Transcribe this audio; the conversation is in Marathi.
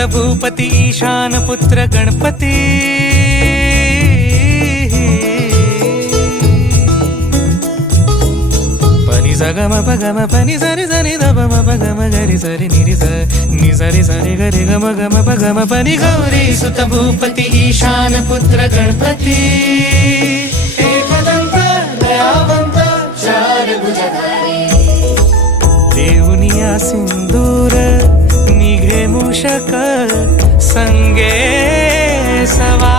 सुत भूपती ईशान पुत्र गणपती पनि सगम पगम पनि सरि सरि दपम पगम गरि सरि निरि स नि सरि सरि गरि गम गम पगम पनि गौरी सुत भूपती ईशान पुत्र गणपती एकदंत दयावंत चार भुजधारी देवनिया सिंदूर निघे मूषक संगे सवा